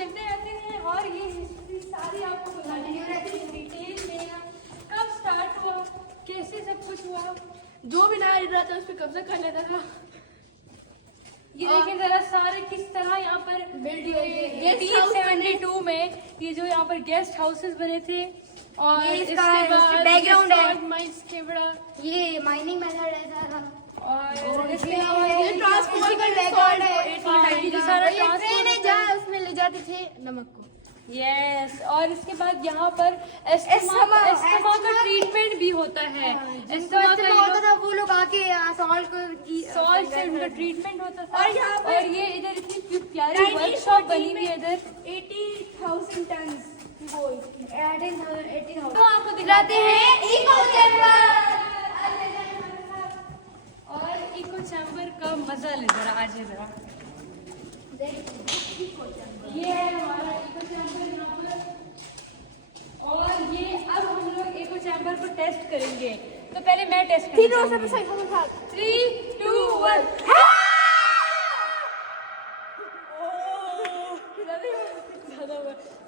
चलते जाते हैं और ये हिस्ट्री सारी आपको बतानी है डिटेल में, कब स्टार्ट हुआ, कैसे सब कुछ हुआ, जो भी नया रहा था उस पर कब्जा कर लेता था। ये देखिए जरा सारे किस तरह यहाँ पर 1872 में ये जो यहाँ पर गेस्ट हाउसेस बने थे। और ये इसके इसका बाद बैकग्राउंड है। माइंस के बड़ा ये माइनिंग मेथड है सारा। और इसके अलावा ये ट्रांसपोर्ट का रिकॉर्ड है। ये सारा ये ट्रेन जहाँ उसमें ले जाते थे नमक को। यस, और इसके बाद यहाँ पर एस्थमा का ट्रीटमेंट भी होता है। एस्थमा होता था, वो लोग आके सॉल्ट से उनका ट्रीटमेंट होता था। और यहाँ पर और ये इधर इतनी प्यारी वर्कशॉप बनी हुई है इधर। 80,000 टन वो 18,000 तो आपको दिखाते हैं इको चैम्बर। और इको चैम्बर का मजा ले जरा, आज जरा ये है हमारा इको चैम्बर यहाँ पर। और ये अब हम लोग इको चैम्बर को टेस्ट करेंगे। तो पहले मैं टेस्ट करूँगा। 3, 2, 1।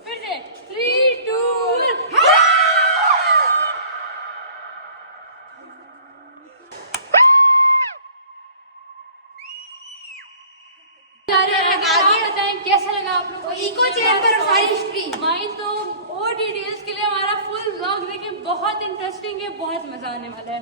फिर से 3, 2, 1। आगे बताएं कैसा लगा आप लोगों को इको चैम्बर और हमारी हिस्ट्री। माइन तो और डिटेल्स के लिए हमारा फुल व्लॉग देखें, बहुत इंटरेस्टिंग है, बहुत मजा आने वाला है।